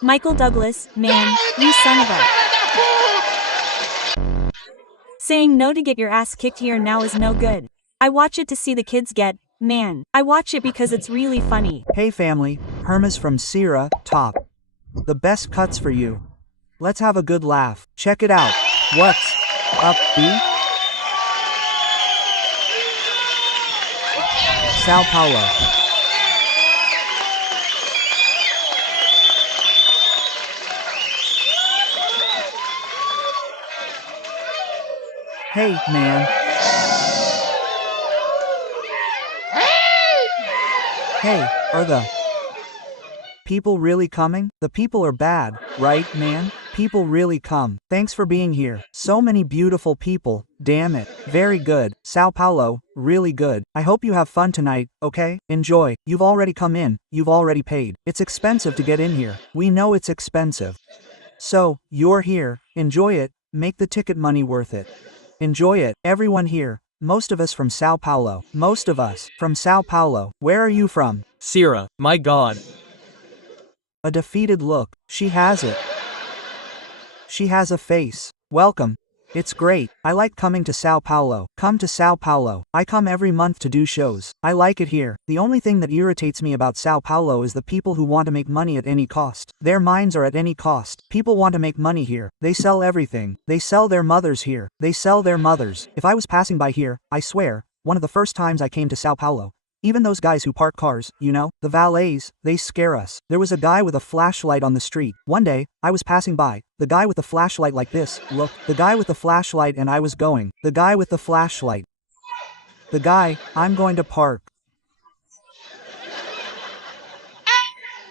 Michael Douglas, man, you son of a. Saying no to get your ass kicked here now is no good. I watch it to see the kids get, man. I watch it because it's really funny. Hey family, Hermes from Sierra, top. The best cuts for you. Let's have a good laugh. Check it out. What's up, B? Sao Paulo. Hey, man. Hey, are the people really coming? The people are bad, right, man? People really come. Thanks for being here. So many beautiful people, damn it. Very good. Sao Paulo, really good. I hope you have fun tonight, okay? Enjoy. You've already come in, you've already paid. It's expensive to get in here. We know it's expensive. So, you're here, enjoy it, make the ticket money worth it. Enjoy it, everyone here. Most of us from Sao Paulo. Most of us from Sao Paulo. Where are you from? Sierra, my god. A defeated look. She has it. She has a face. Welcome. It's great. I like coming to Sao Paulo. Come to Sao Paulo. I come every month to do shows. I like it here. The only thing that irritates me about Sao Paulo is the people who want to make money at any cost. Their minds are at any cost. People want to make money here. They sell everything. They sell their mothers here. They sell their mothers. If I was passing by here, I swear, one of the first times I came to Sao Paulo, even those guys who park cars, you know, the valets, they scare us. There was a guy with a flashlight on the street. One day, I was passing by. The guy with the flashlight like this, look. The guy with the flashlight and I was going. The guy with the flashlight. The guy, I'm going to park.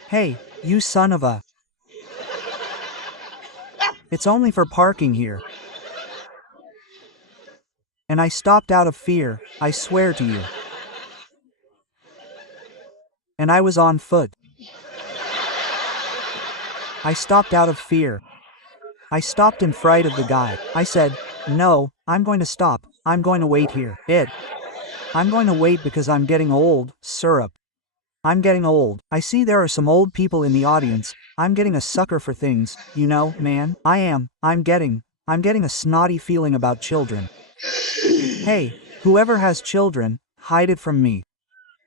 Hey, you son of a. It's only for parking here. And I stopped out of fear, I swear to you. And I was on foot. I stopped out of fear. I stopped in fright of the guy. I said, no, I'm going to stop. I'm going to wait here. I'm going to wait because I'm getting old, syrup. I'm getting old. I see there are some old people in the audience. I'm getting a sucker for things, you know, man. I'm getting a snotty feeling about children. Hey, whoever has children, hide it from me.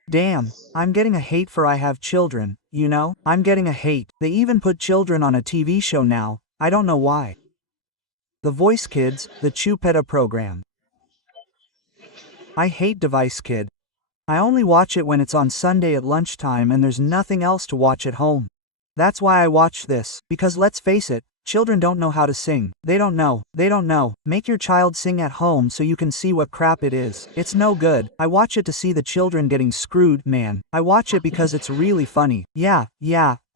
Damn, I'm getting a hate for I have children, you know? I'm getting a hate. They even put children on a TV show now, I don't know why. The Voice Kids, the Chupeta program. I hate Device Kid. I only watch it when it's on Sunday at lunchtime and there's nothing else to watch at home. That's why I watch this, because let's face it, children don't know how to sing. They don't know. Make your child sing at home so you can see what crap it is. It's no good. I watch it to see the children getting screwed, man. I watch it because it's really funny. Yeah,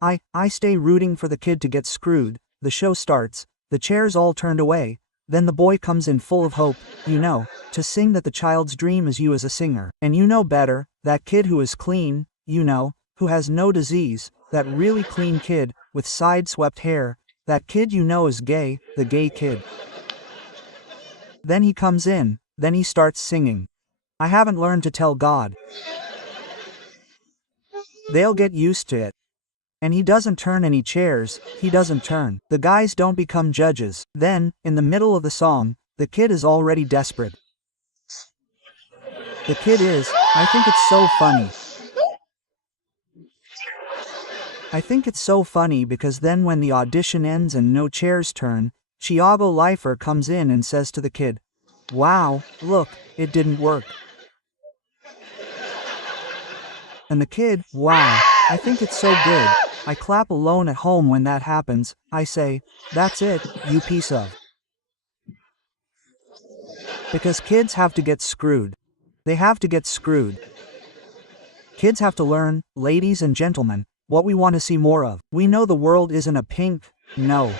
I stay rooting for the kid to get screwed. The show starts, the chairs all turned away, then the boy comes in full of hope, you know, to sing that the child's dream is you as a singer. And you know better, that kid who is clean, you know, who has no disease, that really clean kid, with side-swept hair, that kid you know is gay, the gay kid. Then he comes in, then he starts singing. I haven't learned to tell God. They'll get used to it. And he doesn't turn any chairs, he doesn't turn. The guys don't become judges. Then, in the middle of the song, the kid is already desperate. The kid is, I think it's so funny. I think it's so funny because then when the audition ends and no chairs turn, Thiago Leifert comes in and says to the kid, wow, look, it didn't work. And the kid, wow, I think it's so good. I clap alone at home when that happens. I say, that's it, you piece of. Because kids have to get screwed. They have to get screwed. Kids have to learn, ladies and gentlemen, what we want to see more of. We know the world isn't a pink, no.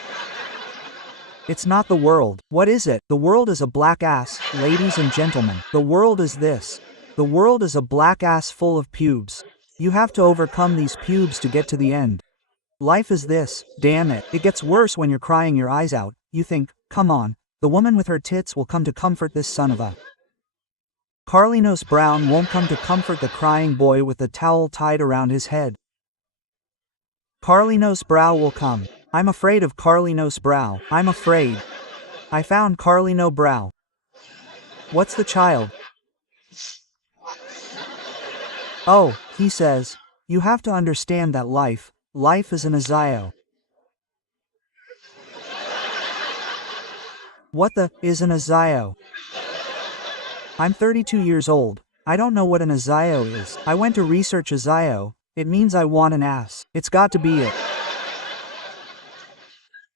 It's not the world. What is it? The world is a black ass, ladies and gentlemen. The world is this. The world is a black ass full of pubes. You have to overcome these pubes to get to the end. Life is this, damn it. It gets worse when you're crying your eyes out. You think, come on, the woman with her tits will come to comfort this son of a. Carlinhos Brown won't come to comfort the crying boy with the towel tied around his head. Carlino's brow will come. I'm afraid of Carlino's brow. I'm afraid. I found Carlino brow. What's the child? Oh, he says, you have to understand that life is an Azayo. What the is an Azayo? I'm 32 years old. I don't know what an Azayo is. I went to research Azayo. It means I want an ass. It's got to be it.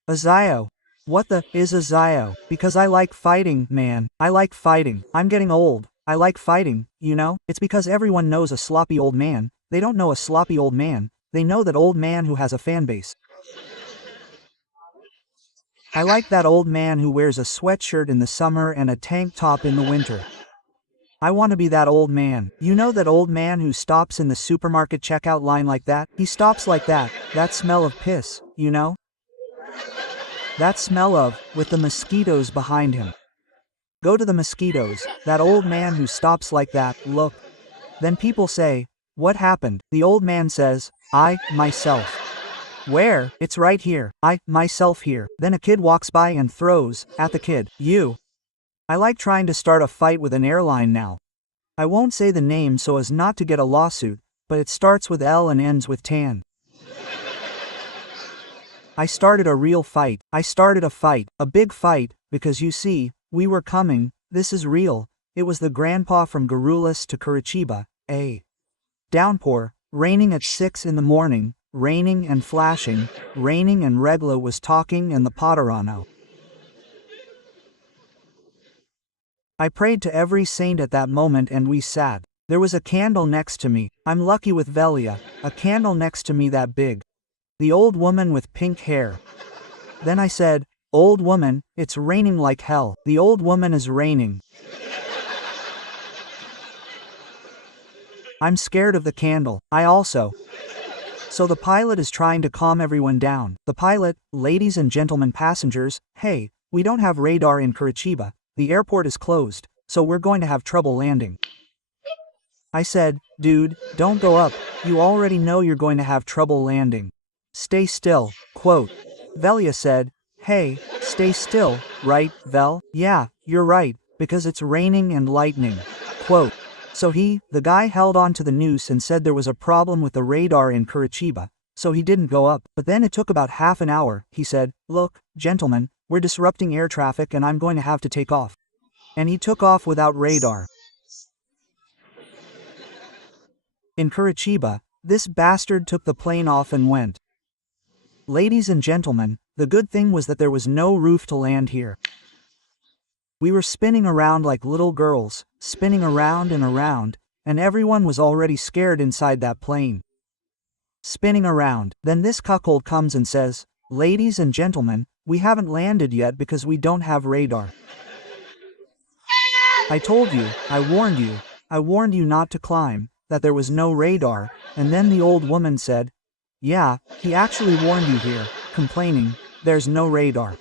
Azayo. What the is Azayo? Because I like fighting, man. I like fighting. I'm getting old. I like fighting, you know? It's because everyone knows a sloppy old man. They don't know a sloppy old man. They know that old man who has a fan base. I like that old man who wears a sweatshirt in the summer and a tank top in the winter. I want to be that old man. You know that old man who stops in the supermarket checkout line like that? He stops like that. That smell of piss, you know? That smell of, with the mosquitoes behind him. Go to the mosquitoes, that old man who stops like that, look. Then people say, what happened? The old man says, I, myself. Where? It's right here. I, myself here. Then a kid walks by and throws, at the kid, you. I like trying to start a fight with an airline now. I won't say the name so as not to get a lawsuit, but it starts with L and ends with tan. I started a real fight. I started a fight, a big fight, because you see, we were coming, this is real. It was the grandpa from Guarulhos to Curitiba, a downpour, raining at 6 in the morning, raining and flashing, raining and Regla was talking and the Potterano. I prayed to every saint at that moment and we sat. There was a candle next to me. I'm lucky with Velia, a candle next to me that big. The old woman with pink hair. Then I said, old woman, it's raining like hell. The old woman is raining. I'm scared of the candle. I also. So the pilot is trying to calm everyone down. The pilot, ladies and gentlemen passengers, hey, we don't have radar in Curitiba. The airport is closed, so we're going to have trouble landing. I said, dude, don't go up. You already know you're going to have trouble landing. Stay still, quote. Velia said, hey, stay still, right, Vel? Yeah, you're right, because it's raining and lightning, quote. So the guy held on to the noose and said there was a problem with the radar in Curitiba, so he didn't go up. But then it took about half an hour. He said, look, gentlemen, we're disrupting air traffic and I'm going to have to take off. And he took off without radar. In Curitiba, this bastard took the plane off and went. Ladies and gentlemen, the good thing was that there was no roof to land here. We were spinning around like little girls, spinning around, and everyone was already scared inside that plane. Spinning around. Then this cuckold comes and says, ladies and gentlemen, we haven't landed yet because we don't have radar. I told you, I warned you not to climb, that there was no radar, and then the old woman said, yeah, he actually warned you here, complaining, there's no radar.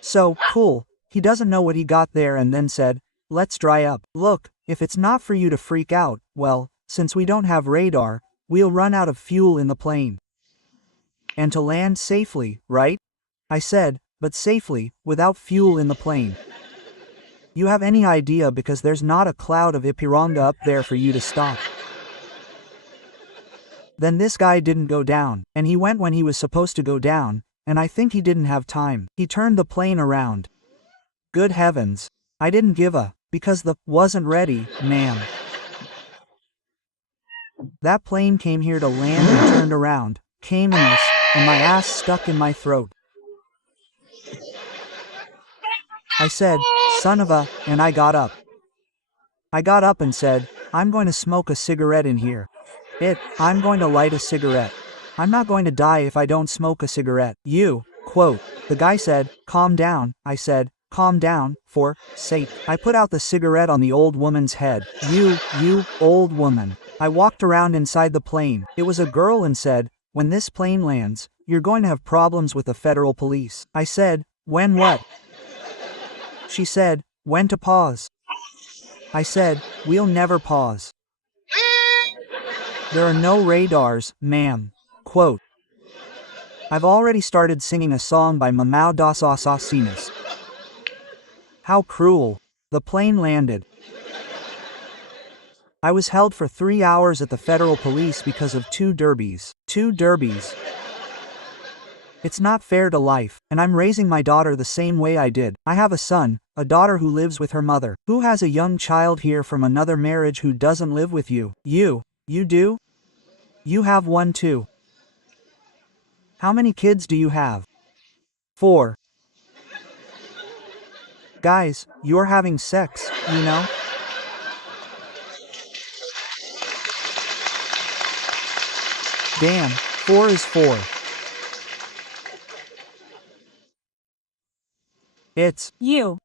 So, cool, he doesn't know what he got there and then said, let's dry up. Look, if it's not for you to freak out, well, since we don't have radar, we'll run out of fuel in the plane. And to land safely, right? I said, but safely, without fuel in the plane. You have any idea because there's not a cloud of Ipiranga up there for you to stop. Then this guy didn't go down, and he went when he was supposed to go down, and I think he didn't have time. He turned the plane around. Good heavens. I didn't give a, because the, wasn't ready, ma'am. That plane came here to land and turned around, came in us, and my ass stuck in my throat. I said, son of a, and I got up. I got up and said, I'm going to smoke a cigarette in here. I'm going to light a cigarette. I'm not going to die if I don't smoke a cigarette. You, quote. The guy said, calm down. I said, calm down, for sake. I put out the cigarette on the old woman's head. You, old woman. I walked around inside the plane. It was a girl and said, when this plane lands, you're going to have problems with the federal police. I said, when what? She said, when to pause. I said, we'll never pause. There are no radars, ma'am. Quote. I've already started singing a song by Mamão dos Assassinos. How cruel. The plane landed. I was held for 3 hours at the federal police because of 2 derbies. 2 derbies. It's not fair to life, and I'm raising my daughter the same way I did. I have a son, a daughter who lives with her mother, who has a young child here from another marriage who doesn't live with you. You do? You have one too. How many kids do you have? 4. Guys, you're having sex, you know? Damn, 4 is 4. It's you.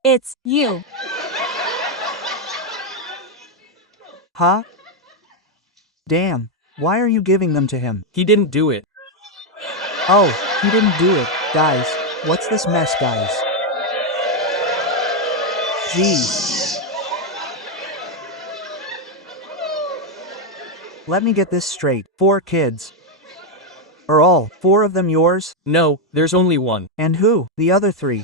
huh? Damn, why are you giving them to him? He didn't do it. Oh, he didn't do it. Guys, what's this mess, guys? Jeez. Let me get this straight. 4 kids. Are all 4 of them yours? No, there's only one. And who? The other 3?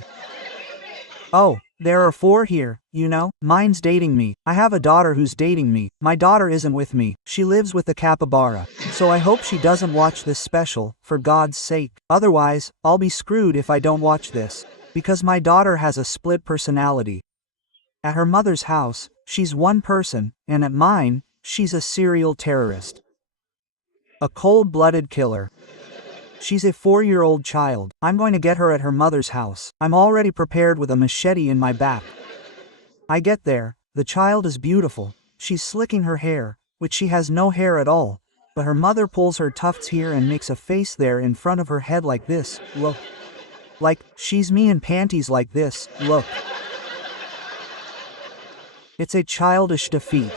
Oh, there are 4 here, you know? Mine's dating me. I have a daughter who's dating me. My daughter isn't with me. She lives with the capybara. So I hope she doesn't watch this special, for God's sake. Otherwise, I'll be screwed if I don't watch this. Because my daughter has a split personality. At her mother's house, she's one person, and at mine, she's a serial terrorist. A cold-blooded killer. She's a 4-year-old child. I'm going to get her at her mother's house. I'm already prepared with a machete in my back. I get there, the child is beautiful. She's slicking her hair, which she has no hair at all, but her mother pulls her tufts here and makes a face there in front of her head like this, look. Like, she's me in panties like this, look. It's a childish defeat.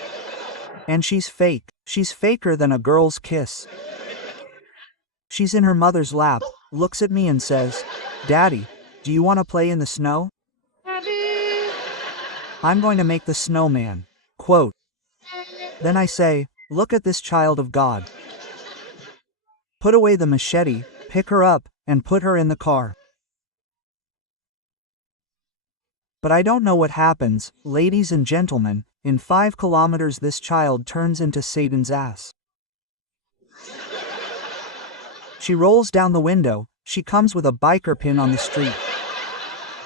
And she's fake. She's faker than a girl's kiss. She's in her mother's lap, looks at me and says, "Daddy, do you want to play in the snow?" I'm going to make the snowman. Quote. Then I say, look at this child of God. Put away the machete, pick her up, and put her in the car. But I don't know what happens, ladies and gentlemen. In 5 kilometers this child turns into Satan's ass. She rolls down the window, she comes with a biker pin on the street.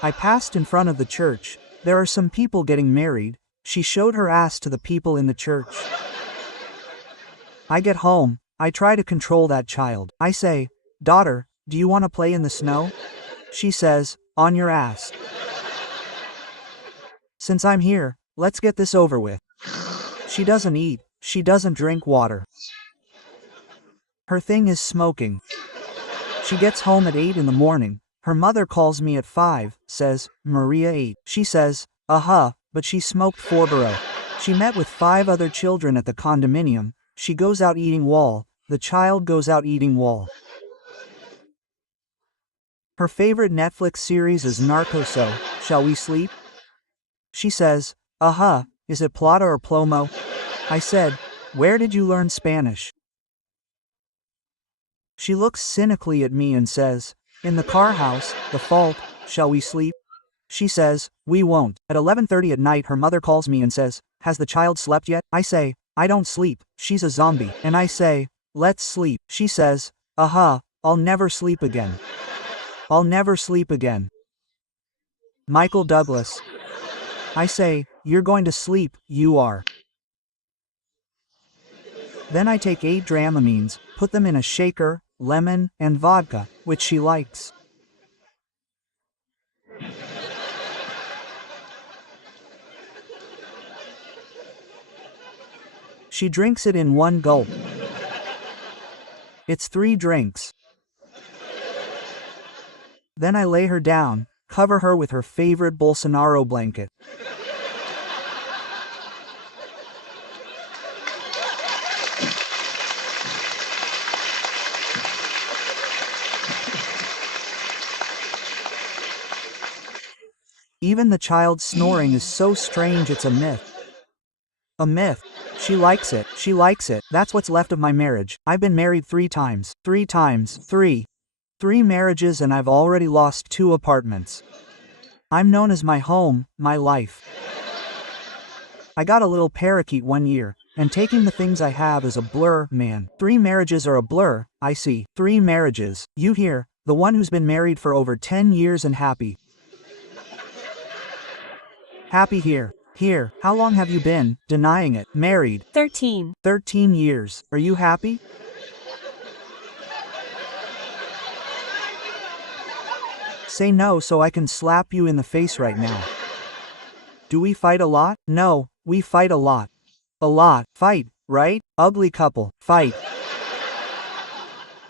I passed in front of the church, there are some people getting married, she showed her ass to the people in the church. I get home, I try to control that child. I say, "Daughter, do you want to play in the snow?" She says, "On your ass." Since I'm here, let's get this over with. She doesn't eat, she doesn't drink water. Her thing is smoking. She gets home at 8 in the morning. Her mother calls me at 5, says, "Maria ate." She says, but she smoked Forbero. She met with 5 other children at the condominium. She goes out eating wall. The child goes out eating wall. Her favorite Netflix series is Narcoso. Shall we sleep? She says, is it plata or plomo? I said, where did you learn Spanish? She looks cynically at me and says, in the car house, the fault, shall we sleep? She says, we won't. At 11:30 at night her mother calls me and says, has the child slept yet? I say, I don't sleep, she's a zombie. And I say, let's sleep. She says, I'll never sleep again. I'll never sleep again. Michael Douglas. I say, you're going to sleep, you are. Then I take 8 Dramamines, put them in a shaker, lemon, and vodka, which she likes. She drinks it in one gulp. It's 3 drinks. Then I lay her down, cover her with her favorite Bolsonaro blanket. Even the child's snoring is so strange it's a myth. A myth. She likes it. She likes it. That's what's left of my marriage. I've been married 3 times. 3 times. 3. 3 marriages and I've already lost 2 apartments. I'm known as my home, my life. I got a little parakeet one year, and taking the things I have is a blur, man. 3 marriages are a blur, I see. 3 marriages. You here, the one who's been married for over 10 years and happy. Happy here. Here, how long have you been denying it? Married. 13. 13 years. Are you happy? Say no so I can slap you in the face right now. Do we fight a lot? No, we fight a lot. A lot. Fight, right? Ugly couple. Fight.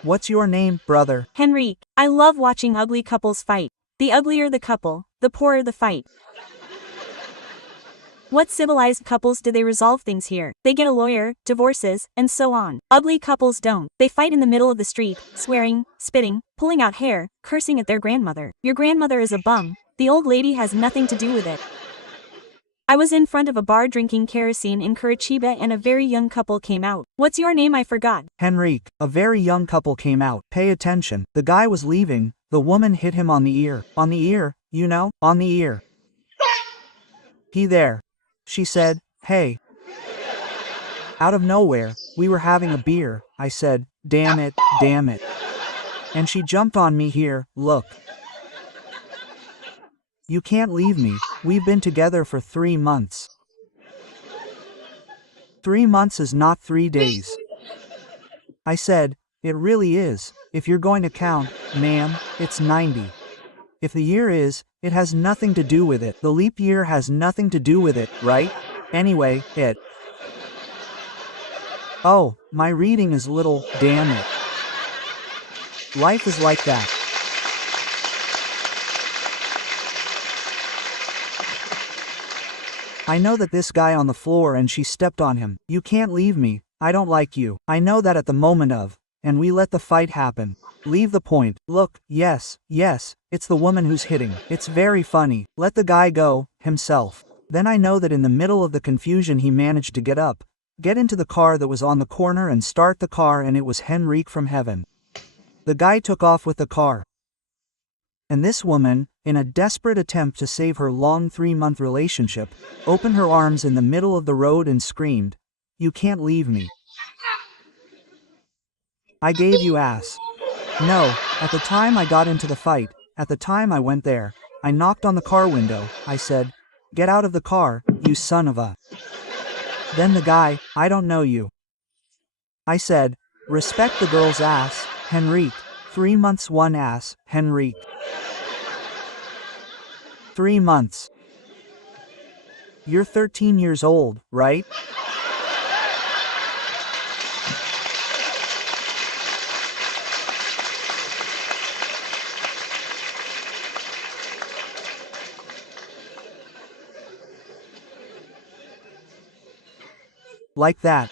What's your name, brother? Henrique, I love watching ugly couples fight. The uglier the couple, the poorer the fight. What civilized couples do they resolve things here? They get a lawyer, divorces, and so on. Ugly couples don't. They fight in the middle of the street, swearing, spitting, pulling out hair, cursing at their grandmother. Your grandmother is a bum. The old lady has nothing to do with it. I was in front of a bar drinking kerosene in Curitiba and a very young couple came out. What's your name? I forgot. Henrique. A very young couple came out. Pay attention. The guy was leaving. The woman hit him on the ear. On the ear, you know? On the ear. He there. She said, hey. Out of nowhere, we were having a beer. I said, damn it, damn it. And she jumped on me here, look. You can't leave me. We've been together for 3 months. 3 months is not 3 days. I said, it really is. If you're going to count, ma'am, it's 90. If the year is, it has nothing to do with it. The leap year has nothing to do with it, right? Anyway, it. Oh, my reading is little, damn it. Life is like that. I know that this guy on the floor and she stepped on him. You can't leave me. I don't like you. I know that at the moment of. And we let the fight happen. Leave the point. Look, yes, it's the woman who's hitting. It's very funny. Let the guy go, himself. Then I know that in the middle of the confusion he managed to get up, get into the car that was on the corner and start the car and it was Henrique from heaven. The guy took off with the car. And this woman, in a desperate attempt to save her long 3-month relationship, opened her arms in the middle of the road and screamed, "You can't leave me. I gave you ass." No, at the time I got into the fight, at the time I went there, I knocked on the car window, I said, "Get out of the car, you son of a." Then the guy, "I don't know you." I said, "Respect the girl's ass, Henrique. 3 months 1 ass, Henrique. 3 months. You're 13 years old, right?" Like that.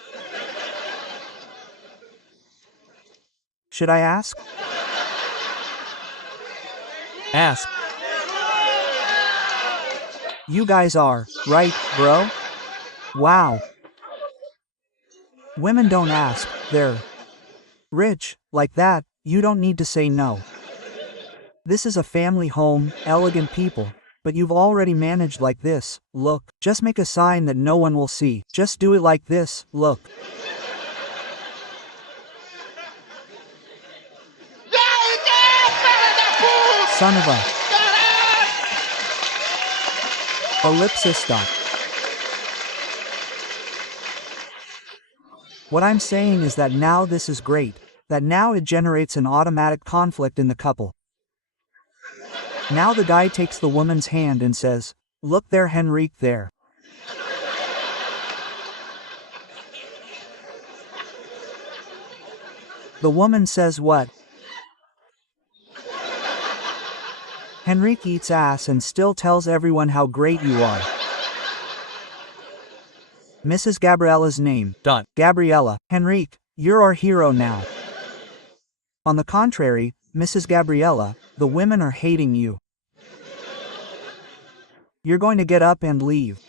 Should I ask? Ask. You guys are, right, bro? Wow. Women don't ask, they're rich, like that, you don't need to say no. This is a family home, elegant people, but you've already managed like this, look. Just make a sign that no one will see. Just do it like this, look. Son of a. Ellipsis dot. What I'm saying is that now this is great, that now it generates an automatic conflict in the couple. Now the guy takes the woman's hand and says, "Look there, Henrique, there." The woman says what? Henrique eats ass and still tells everyone how great you are. Mrs. Gabriella's name. Done. Gabriella. Henrique, you're our hero now. On the contrary, Mrs. Gabriella, the women are hating you. You're going to get up and leave.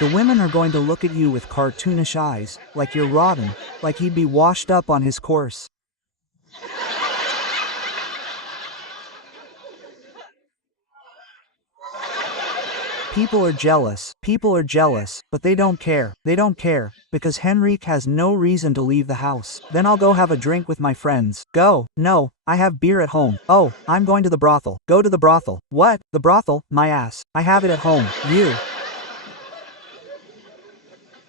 The women are going to look at you with cartoonish eyes, like you're rotten, like he'd be washed up on his corpse. People are jealous, but they don't care, because Henrique has no reason to leave the house. Then I'll go have a drink with my friends. Go, no, I have beer at home. Oh, I'm going to the brothel. Go to the brothel. What? The brothel? My ass. I have it at home. You.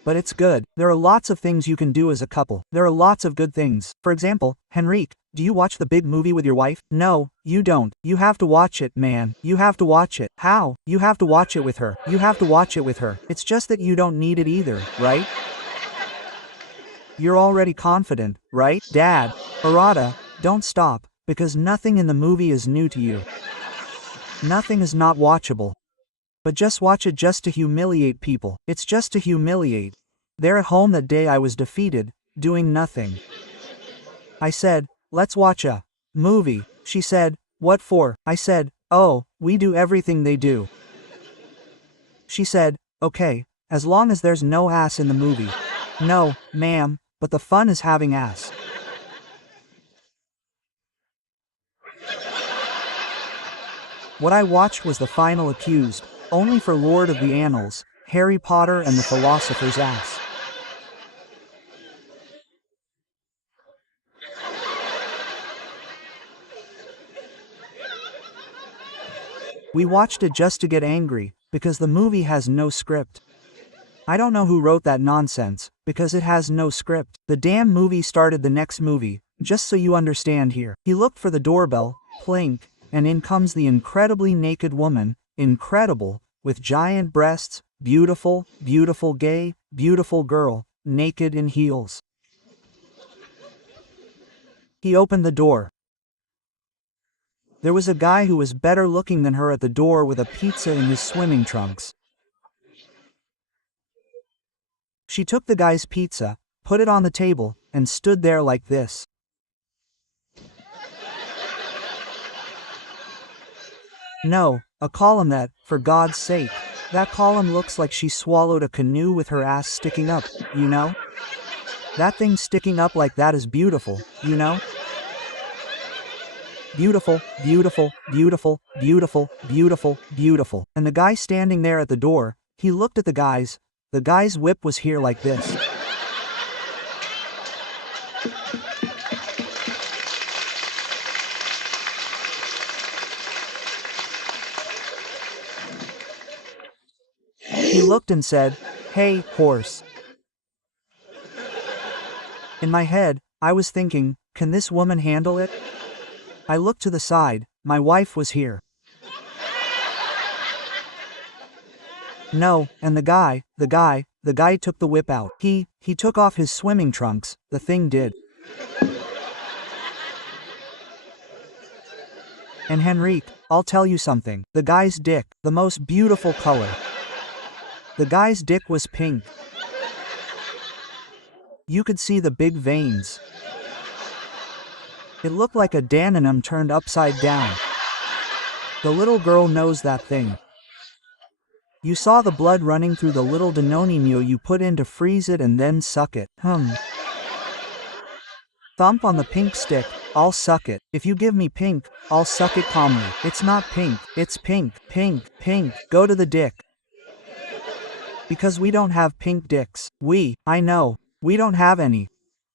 But it's good. There are lots of things you can do as a couple. There are lots of good things. For example, Henrique, do you watch the big movie with your wife? No, you don't. You have to watch it, man. You have to watch it. How? You have to watch it with her. You have to watch it with her. It's just that you don't need it either, right? You're already confident, right? Dad, Arata, don't stop, because nothing in the movie is new to you. Nothing is not watchable. But just watch it just to humiliate people. It's just to humiliate. There at home that day I was defeated, doing nothing. I said, let's watch a movie. She said, what for? I said, oh, we do everything they do. She said, okay, as long as there's no ass in the movie. No, ma'am, but the fun is having ass. What I watched was The Final Accused, only for Lord of the Annals, Harry Potter and the Philosopher's Ass. We watched it just to get angry, because the movie has no script. I don't know who wrote that nonsense, because it has no script. The damn movie started the next movie, just so you understand here. He looked for the doorbell, plink, and in comes the incredibly naked woman, incredible, with giant breasts, beautiful, beautiful gay, beautiful girl, naked in heels. He opened the door. There was a guy who was better looking than her at the door with a pizza in his swimming trunks. She took the guy's pizza, put it on the table, and stood there like this. No, a column that, for God's sake, that column looks like she swallowed a canoe with her ass sticking up, you know? That thing sticking up like that is beautiful, you know? Beautiful, beautiful, beautiful, beautiful, beautiful, beautiful. And the guy standing there at the door, he looked at the guy's whip was here like this. He looked and said, hey, horse. In my head, I was thinking, can this woman handle it? I looked to the side, my wife was here. No, and the guy took the whip out. He took off his swimming trunks, the thing did. And Henrique, I'll tell you something, the guy's dick, the most beautiful color. The guy's dick was pink. You could see the big veins. It looked like a Dananum turned upside down. The little girl knows that thing. You saw the blood running through the little Danonino you put in to freeze it and then suck it. Thump on the pink stick, I'll suck it. If you give me pink, I'll suck it calmly. It's not pink, it's pink, pink, pink. Go to the dick. Because we don't have pink dicks. I know, we don't have any.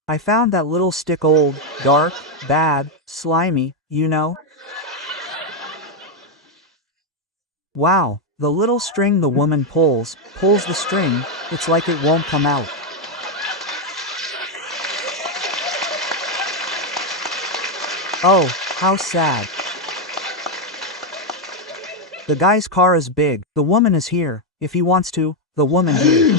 I found that little stick old, dark, bad, slimy, you know? Wow, the little string the woman pulls the string, it's like it won't come out. Oh, how sad. The guy's car is big, the woman is here, if he wants to, the woman here.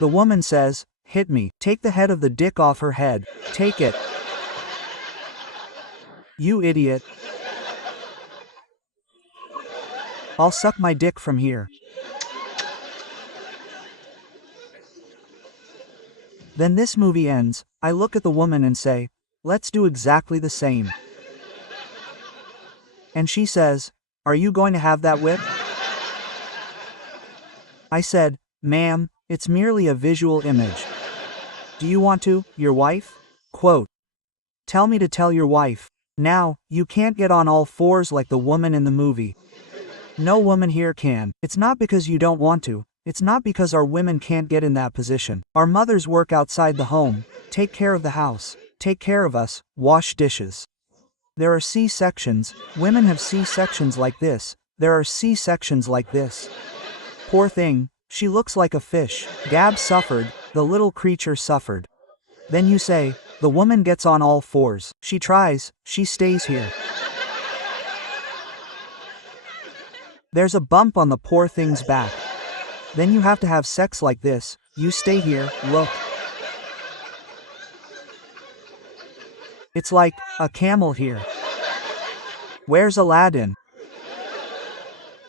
The woman says, hit me, take the head of the dick off her head, take it. You idiot. I'll suck my dick from here. Then this movie ends, I look at the woman and say, let's do exactly the same. And she says, are you going to have that whip? I said, ma'am, it's merely a visual image. Do you want to, your wife? Quote. Tell me to tell your wife. Now, you can't get on all fours like the woman in the movie. No woman here can. It's not because you don't want to. It's not because our women can't get in that position. Our mothers work outside the home, take care of the house, take care of us, wash dishes. There are C-sections. Women have C-sections like this. There are C-sections like this. Poor thing, she looks like a fish. Gab suffered, the little creature suffered. Then you say, the woman gets on all fours. She tries, she stays here. There's a bump on the poor thing's back. Then you have to have sex like this. You stay here, look. It's like a camel here. Where's Aladdin?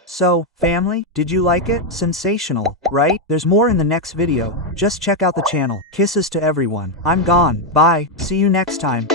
So, family, did you like it? Sensational, right? There's more in the next video. Just check out the channel. Kisses to everyone. I'm gone. Bye. See you next time.